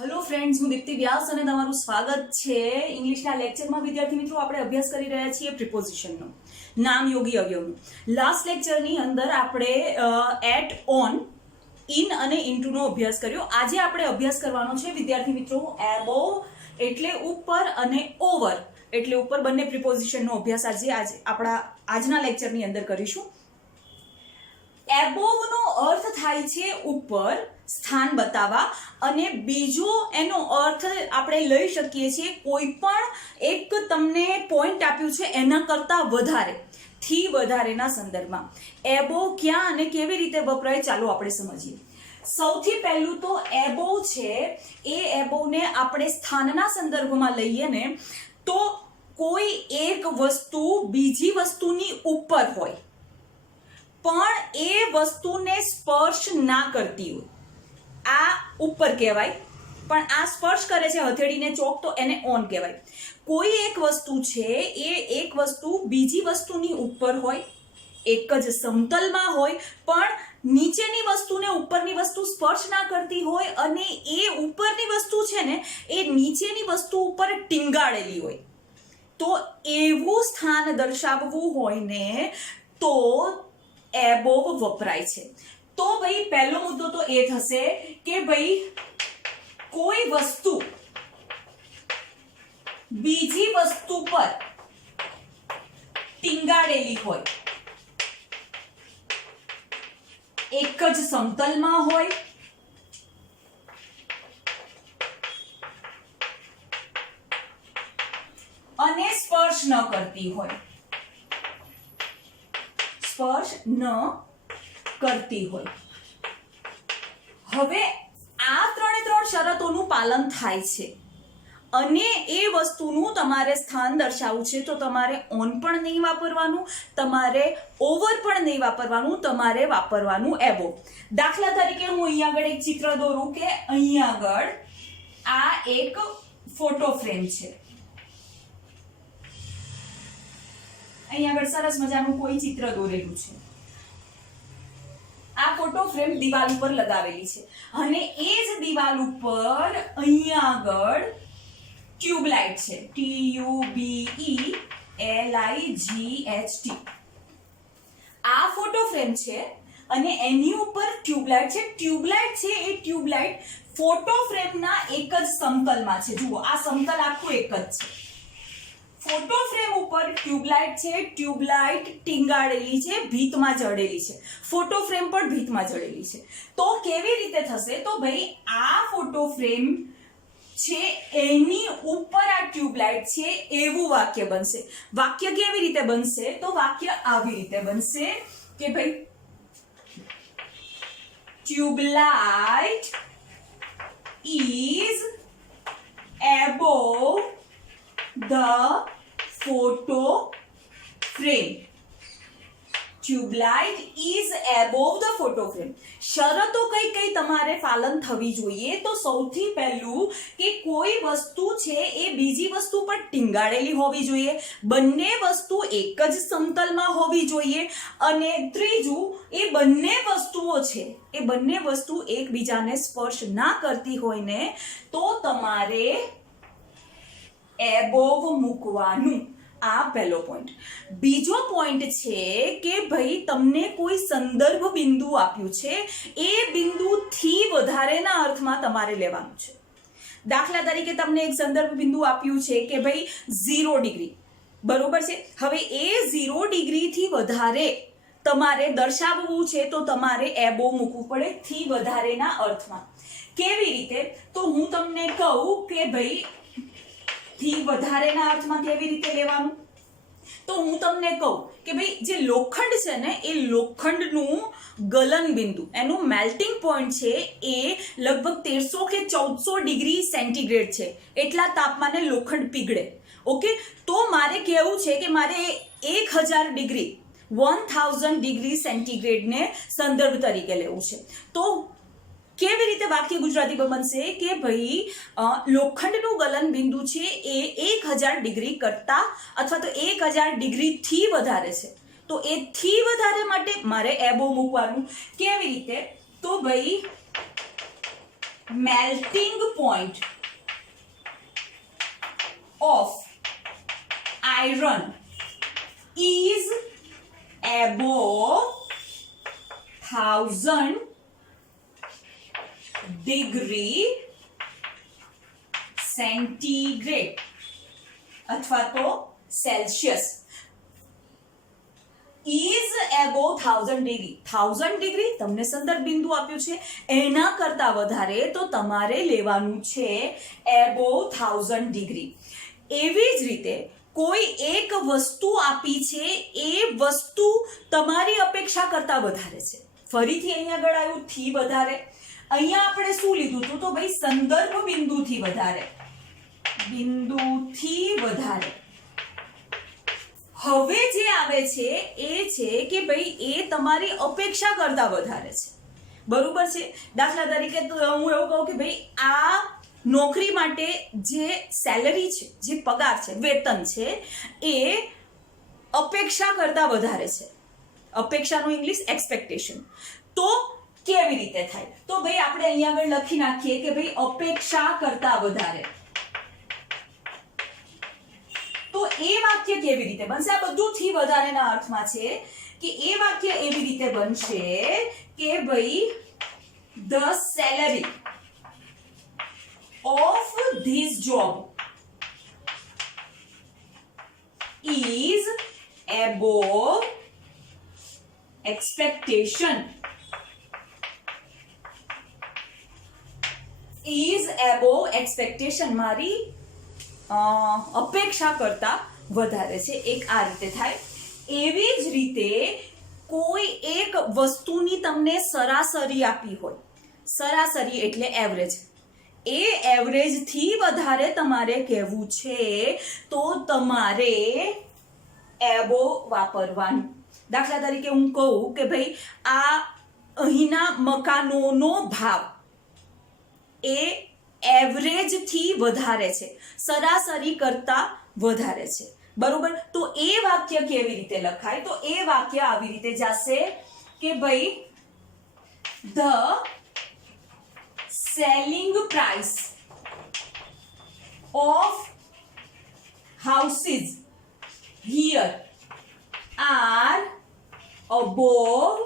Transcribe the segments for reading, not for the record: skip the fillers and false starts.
Hello friends, હું દીપ્તિ વ્યાસ અને તમારું સ્વાગત છે ઇંગ્લિશના લેક્ચરમાં. વિદ્યાર્થી મિત્રો, આપણે અભ્યાસ કરી રહ્યા છીએ પ્રિપોઝિશનનો, નામયોગી અવયવનો. લાસ્ટ લેક્ચરની અંદર આપણે એટ, ઓન, ઇન અને ઇન્ટુનો અભ્યાસ કર્યો. આજે આપણે અભ્યાસ કરવાનો છે વિદ્યાર્થી મિત્રો એબોવ એટલે ઉપર અને ઓવર એટલે ઉપર બંને પ્રિપોઝિશનનો અભ્યાસ આપણા આજના લેક્ચરની અંદર કરીશું. એબોવનો અર્થ થાય છે ઉપર, સ્થાન બતાવવા, અને બીજો એનો અર્થ આપણે લઈ શકીએ છીએ કોઈ પણ એક તમને પોઈન્ટ આપ્યું છે એના કરતા વધારે, થી વધારેના સંદર્ભમાં એબોવ ક્યાં અને કેવી રીતે વપરાય ચાલો આપણે સમજીએ. સૌથી પહેલું તો એબોવ છે એ એબોવને આપણે સ્થાનના સંદર્ભમાં લઈએ ને તો કોઈ એક વસ્તુ બીજી વસ્તુની ઉપર હોય પણ એ વસ્તુને સ્પર્શ ના કરતી હોય, આ ઉપર કહેવાય. પણ આ સ્પર્શ કરે છે હથેળીને ચોક, તો એને ઓન કહેવાય. કોઈ એક વસ્તુ છે એ એક વસ્તુ બીજી વસ્તુની ઉપર હોય, એક જ સમતલમાં હોય, પણ નીચેની વસ્તુને ઉપરની વસ્તુ સ્પર્શ ના કરતી હોય, અને એ ઉપરની વસ્તુ છે ને એ નીચેની વસ્તુ ઉપર ટીંગાડેલી હોય. તો એવું સ્થાન દર્શાવવું હોય ને તો એબોવ વપરાય છે. તો ભાઈ પહેલો મુદ્દો તો એ થશે કે ભાઈ કોઈ વસ્તુ બીજી વસ્તુ પર ટીંગાડેલી હોય, એક જ સમતલમાં હોય, અને સ્પર્શ ન કરતી હોય, સ્પર્શ ન કરતી હોય. હવે આ ત્રણે ત્રણ શરતોનું પાલન થાય છે અને એ વસ્તુનું તમારે સ્થાન દર્શાવવું છે તો તમારે ઓન પણ નહીં વાપરવાનું, તમારે ઓવર પણ નહીં વાપરવાનું, તમારે વાપરવાનું એબોવ. દાખલા તરીકે હું અહીંયા આગળ એક ચિત્ર દોરું કે અહીંયા આગળ આ એક ફોટો ફ્રેમ છે. અહીંયા આગળ સરસ મજાનું કોઈ ચિત્ર દોરેલું છે. આ ફોટો ફ્રેમ દિવાલ ઉપર લગાવેલી છે અને એ જ દિવાલ ઉપર અહીંયા આગળ ટ્યુબલાઇટ છે, TUBELIGHT. આ ફોટો ફ્રેમ છે અને એની ઉપર ટ્યુબલાઇટ છે. ટ્યુબલાઇટ છે એ ટ્યુબલાઇટ ફોટો ફ્રેમના એક જ સમતલમાં છે. જુઓ, આ સમતલ આખું એક જ છે. ફોટો ફ્રેમ ઉપર ટ્યુબલાઇટ છે, ટ્યુબલાઇટ ટીંગાડેલી છે, ભીતમાં જડેલી છે. ફોટો ફ્રેમ પણ ભીતમાં જડેલી છે. તો કેવી રીતે થશે? તો ભાઈ આ ફોટો ફ્રેમ છે એની ઉપર આ ટ્યુબલાઇટ છે એવું વાક્ય બનશે. વાક્ય કેવી રીતે બનશે? તો વાક્ય આવી રીતે બનશે કે ભાઈ tube light is above the photo frame. Tube-light is above the photo frame. શરતો કઈ કઈ તમારે પાલન થવી જોઈએ? તો સૌથી પહેલું કે કોઈ વસ્તુ છે એ બીજી વસ્તુ પર ટીંગાડેલી હોવી જોઈએ, બંને વસ્તુ એક જ સમતલમાં હોવી જોઈએ, અને ત્રીજું એ બંને વસ્તુઓ છે એ બંને વસ્તુ એકબીજાને સ્પર્શ ના કરતી હોય ને તો તમારે એબોવ મૂકવાનું. આ પહેલો પોઈન્ટ. બીજો પોઈન્ટ છે કે ભાઈ તમને કોઈ સંદર્ભ બિંદુ આપ્યું છે, એ બિંદુથી વધારેના અર્થમાં તમારે લેવાનું છે. દાખલા તરીકે તમને એક સંદર્ભ બિંદુ આપ્યું છે કે ભાઈ 0 ડિગ્રી, બરોબર છે. હવે એ 0 ડિગ્રીથી વધારે તમારે દર્શાવવું છે તો તમારે એબોવ મૂકવું પડે, થી વધારેના અર્થમાં. કેવી રીતે? તો હું તમને કહું કે ભાઈ થી વધારેના અર્થમાં કેવી રીતે લેવાનું? તો હું તમને કહું કે ભાઈ જે લોખંડ છે ને એ લોખંડનું ગલન બિંદુ, એનું મેલ્ટિંગ પોઈન્ટ છે એ લગભગ 1300 કે 1400 ડિગ્રી સેન્ટીગ્રેડ છે. એટલા તાપમાને લોખંડ પીગળે. ઓકે, તો મારે કહેવું છે કે મારે 1000 ડિગ્રી 1000 ડિગ્રી સેન્ટીગ્રેડને સંદર્ભ તરીકે લેવું છે. તો કેવી રીતે વાક્ય ગુજરાતીમાં બનશે કે ભાઈ લોખંડનું ગલન બિંદુ છે એ 1000 ડિગ્રી કરતા અથવા તો 1000 ડિગ્રીથી વધારે છે. તો એ થી વધારે માટે મારે એબોવ મૂકવાનું. કેવી રીતે? તો ભાઈ melting point of iron is above 1000 degree centigrade અથવા તો Celsius is above 1000 degree 1000 degree તમને સંદર્ભ બિંદુ આપ્યું છે એના કરતા વધારે તો તમારે લેવાનું છે above 1000 ડિગ્રી એવી જ રીતે કોઈ એક વસ્તુ આપી છે એ વસ્તુ તમારી અપેક્ષા કરતા વધારે છે ફરીથી અહીંયા આગળ આવ્યું થી વધારે અહીંયા આપણે શું લીધું હતું તો ભાઈ સંદર્ભ બિંદુથી વધારે હવે જે આવે છે એ છે કે ભાઈ એ તમારી અપેક્ષા કરતા વધારે છે બરોબર છે દાખલા તરીકે તો હું એવું કહું કે ભાઈ આ નોકરી માટે જે સેલરી છે જે પગાર છે વેતન છે એ અપેક્ષા કરતા વધારે છે અપેક્ષાનું ઇંગ્લિશ એક્સપેક્ટેશન તો કેવી રીતે થાય તો ભાઈ આપણે અહીંયા આગળ લખી નાખીએ કે ભાઈ અપેક્ષા કરતા વધારે તો એ વાક્ય કેવી રીતે બનશે આ બધું થી વધારેના અર્થમાં છે કે એ વાક્ય એવી રીતે બનશે કે ભાઈ the salary of this job is above expectation મારી અપેક્ષા કરતા વધારે છે એક આ રીતે થાય એવી જ રીતે કોઈ એક વસ્તુની તમને સરાસરી આપી હોય સરાસરી એટલે એવરેજ એ એવરેજ થી વધારે તમારે કહેવું છે તો તમારે એબો વાપરવાનું દાખલા તરીકે હું કહું કે ભાઈ આ અહીંના મકાનોનો ભાવ એ એવરેજ થી વધારે છે સરાસરી કરતા વધારે છે બરોબર તો એ વાક્ય કેવી રીતે લખાય તો એ વાક્ય આવી રીતે જશે કે ભાઈ the selling price of houses here are above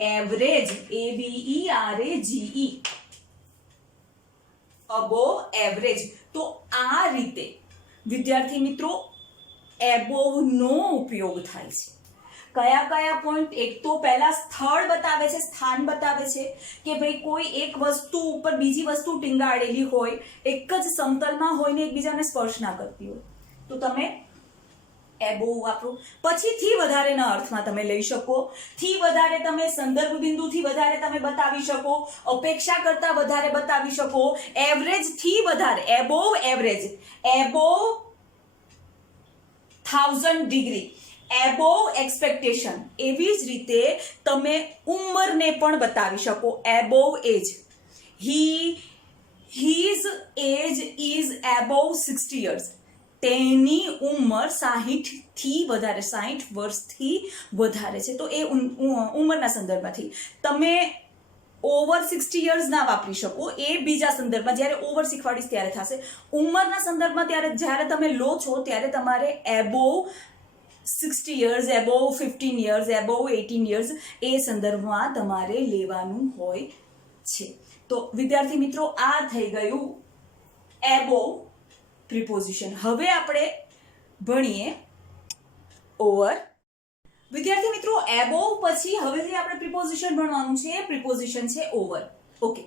average ABERAGE above average તો આ રીતે વિદ્યાર્થી મિત્રો above નો ઉપયોગ થાય છે કયા કયા પોઈન્ટ એક તો પહેલા સ્થળ બતાવે છે સ્થાન બતાવે છે કે ભાઈ કોઈ એક વસ્તુ ઉપર બીજી વસ્તુ ટીંગાડેલી હોય એક જ સમતલમાં હોય ને એકબીજાને સ્પર્શ ના કરતી હોય તો તમે એબો વાપરો પછી થી વધારેના અર્થમાં તમે લઈ શકો થી વધારે તમે સંદર્ભ બિંદુથી વધારે તમે બતાવી શકો અપેક્ષા કરતા વધારે બતાવી શકો એવરેજ થી વધારે above average above 1000 degree above expectation એવી જ રીતે તમે ઉંમરને પણ બતાવી શકો above age his age is above 60 years તેની ઉંમર 60 થી વધારે 60 વર્ષથી વધારે છે તો એ ઉંમરના સંદર્ભમાંથી તમે ઓવર 60 years ના વાપરી શકો એ બીજા સંદર્ભમાં જ્યારે ઓવર શીખવાડીશ ત્યારે થશે ઉંમરના સંદર્ભમાં જ્યારે તમે લો છો ત્યારે તમારે above 60 years, above 15 years, above 18 years એ સંદર્ભમાં તમારે લેવાનું હોય છે તો વિદ્યાર્થી મિત્રો આ થઈ ગયું above પ્રિપોઝિશન હવે આપણે ભણીએ ઓવર વિદ્યાર્થી મિત્રો above પછી હવેથી આપણે પ્રિપોઝિશન ભણવાનું છે પ્રિપોઝિશન છે ઓવર ઓકે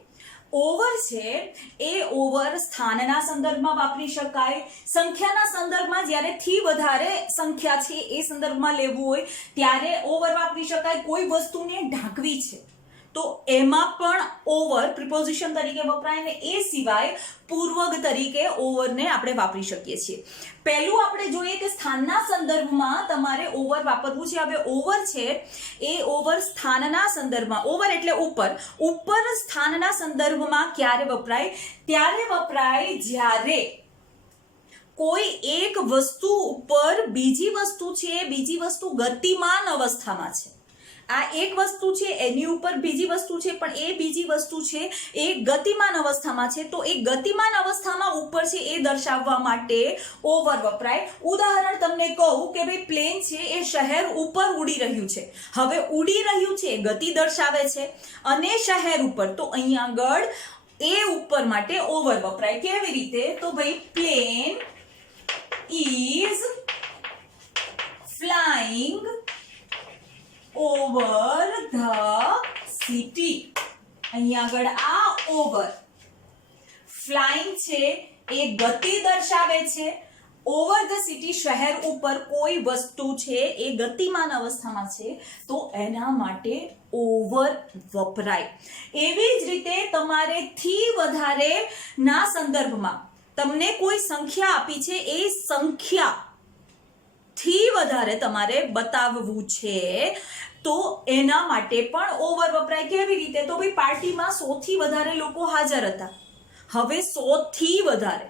ઓવર છે એ ઓવર સ્થાનના સંદર્ભમાં વાપરી શકાય સંખ્યાના સંદર્ભમાં જ્યારે થી વધારે સંખ્યા છે એ સંદર્ભમાં લેવું હોય ત્યારે ઓવર વાપરી શકાય કોઈ વસ્તુને ઢાંકવી છે તો એમાં પણ ઓવર પ્રિપોઝિશન તરીકે વપરાય ને એ સિવાય પૂર્વક તરીકે ઓવરને આપણે વાપરી શકીએ છીએ પહેલું આપણે જોઈએ કે સ્થાનના સંદર્ભમાં તમારે ઓવર વાપરવું છે હવે ઓવર છે એ ઓવર સ્થાનના સંદર્ભમાં ઓવર એટલે ઉપર સ્થાનના સંદર્ભમાં ક્યારે વપરાય ત્યારે વપરાય જ્યારે કોઈ એક વસ્તુ ઉપર બીજી વસ્તુ છે બીજી વસ્તુ ગતિમાન અવસ્થામાં છે આ એક વસ્તુ છે, એની ઉપર બીજી વસ્તુ છે, પણ એ બીજી વસ્તુ છે એ ગતિમાન અવસ્થામાં છે, તો એ ગતિમાન અવસ્થામાં ઉપર છે એ દર્શાવવા માટે ઓવર વપરાય. ઉદાહરણ તમને કહું કે ભાઈ પ્લેન છે એ શહેર ઉપર ઉડી રહ્યું છે. હવે ઉડી રહ્યું છે એ ગતિ દર્શાવે છે અને શહેર ઉપર, તો અહીંયા આગળ એ ઉપર માટે ઓવર વપરાય. કેવી રીતે? તો ભાઈ plane is flying over the city. અહીંયા આગળ આ ઓવર ફ્લાઇંગ છે એ ગતિ દર્શાવે છે. ઓવર ધ સિટી શહેર ઉપર કોઈ વસ્તુ છે એ ગતિમાન અવસ્થામાં છે, તો એના માટે ઓવર વપરાય. એવી જ રીતે તમારે થી વધારે ના સંદર્ભમાં તમને કોઈ સંખ્યા આપી છે, એ સંખ્યા થી વધારે તમારે બતાવવું છે, તો એના માટે પણ ઓવર વપરાય. કેવી રીતે? તો ભાઈ પાર્ટીમાં 100 થી વધારે લોકો હાજર હતા. હવે 100 થી વધારે,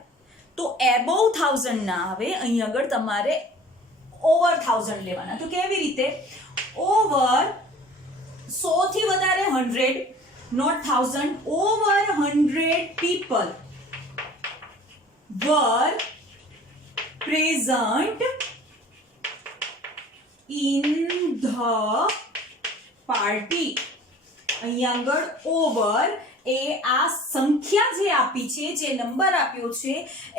તો એબોવ 1000 ના આવે, અહીં આગળ તમારે ઓવર 1000 લેવાના. તો કેવી રીતે? ઓવર 100 થી વધારે 100, not 1000. Over 100 people were present in the party. અહીંયા આગળ ઓવર એ આ સંખ્યા જે આપી છે, જે નંબર આપ્યો છે,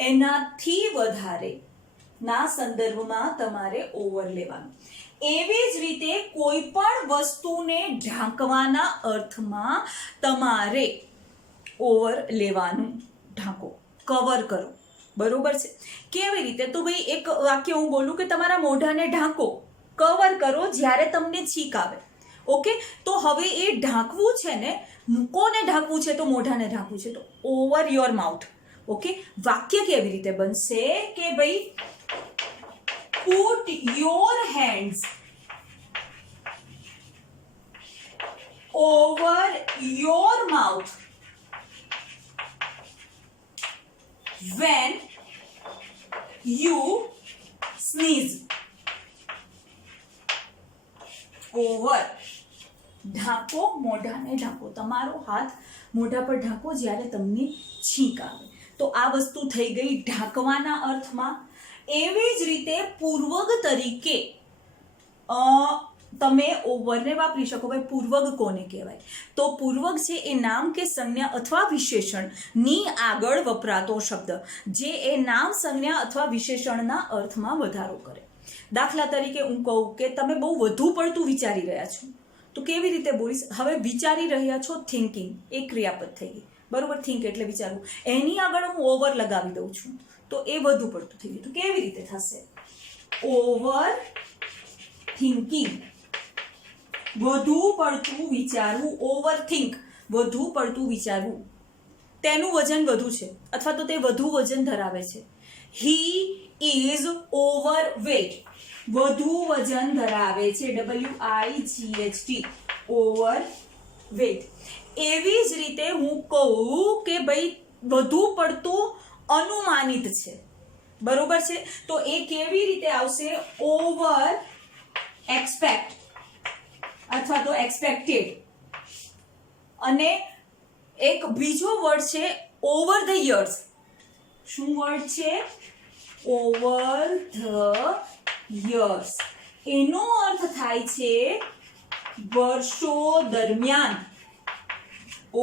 એનાથી વધારે ના સંદર્ભમાં તમારે ઓવર લેવાનું. એવી જ રીતે કોઈ પણ વસ્તુને ઢાંકવાના અર્થમાં તમારે ઓવર લેવાનું. ઢાંકો, કવર કરો. બરોબર છે? કેવી રીતે? તો ભાઈ એક વાક્ય હું બોલું કે તમારા મોઢાને ઢાંકો, કવર કરો જ્યારે તમને છીંક આવે. ઓકે, તો હવે એ ઢાંકવું છે ને, કોને ઢાંકવું છે? તો મોઢાને ઢાંકવું છે, તો ઓવર યોર માઉથ. ઓકે, વાક્ય કેવી રીતે બનશે કે ભાઈ put your hands over your mouth when you sneeze. Over ઢાંકો, મોઢાને ઢાંકો. તમારો હાથ મોઢા પર ઢાંકો જ્યારે તમને છીંક આવે. તો આ વસ્તુ થઈ ગઈ ઢાંકવાના અર્થમાં. એવી જ રીતે પૂર્વગ તરીકે તમે ઓવરને વાપરી શકો. ભાઈ પૂર્વગ કોને કહેવાય? તો પૂર્વગ છે એ નામ કે સંજ્ઞા અથવા વિશેષણની આગળ વપરાતો શબ્દ, જે એ નામ, સંજ્ઞા અથવા વિશેષણના અર્થમાં વધારો કરે. દાખલા તરીકે હું કહું કે તમે બહુ વધુ પડતું વિચારી રહ્યા છો, તો કેવી રીતે બોલીશ? હવે વિચારી રહ્યા છો, થિંકિંગ, એ ક્રિયાપદ થઈ ગઈ. બરોબર? થિંક એટલે વિચારવું. એની આગળ હું ઓવર લગાવી દઉં છું, તો એ વધુ પડતું થઈ ગયું. તો કેવી રીતે થશે? ઓવર થિંકિંગ, વધુ પડતું વિચારવું. ઓવર થિંક, વધુ પડતું વિચારવું. તેનું વજન વધુ છે, અથવા તો તે વધુ વજન ધરાવે છે. હી ઇઝ ઓવર વેટ, વધુ વજન ધરાવે છે. WIGHT, overweight. એવી જ રીતે હું કહું કે ભાઈ વધુ પડતું અનુમાનિત છે. બરોબર છે? તો એ કેવી રીતે આવશે? ઓવર એક્સપેક્ટ અથવા તો એક્સપેક્ટેડ. અને એક બીજો વર્ડ છે ઓવર ધ યર્સ. શું વર્ડ છે? Over the years. એનો અર્થ થાય છે વર્ષો દરમિયાન.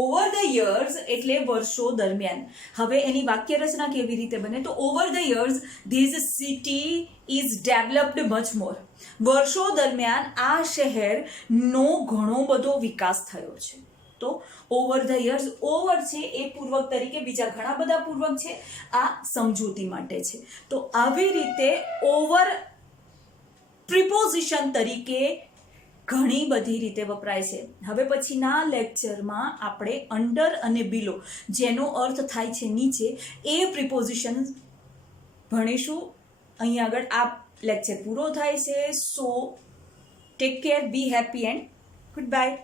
ઓવર ધ યર્સ એટલે વર્ષો દરમિયાન. હવે એની વાક્ય રચના કેવી રીતે બને? તો over the years this city is developed much મોર. વર્ષો દરમિયાન આ શહેરનો ઘણો બધો વિકાસ થયો છે. તો ઓવર ધ યર્સ, ઓવર છે એ પૂર્વક તરીકે, બીજા ઘણા બધા પૂર્વક છે, આ સમજૂતી માટે છે. તો આવી રીતે ઓવર પ્રિપોઝિશન તરીકે ઘણી બધી રીતે વપરાય છે. હવે પછીના લેક્ચરમાં આપણે અંડર અને બિલો, જેનો અર્થ થાય છે નીચે, એ પ્રિપોઝિશન ભણીશું. અહીં આગળ આ લેક્ચર પૂરો થાય છે. સો take care, B happy and good bye.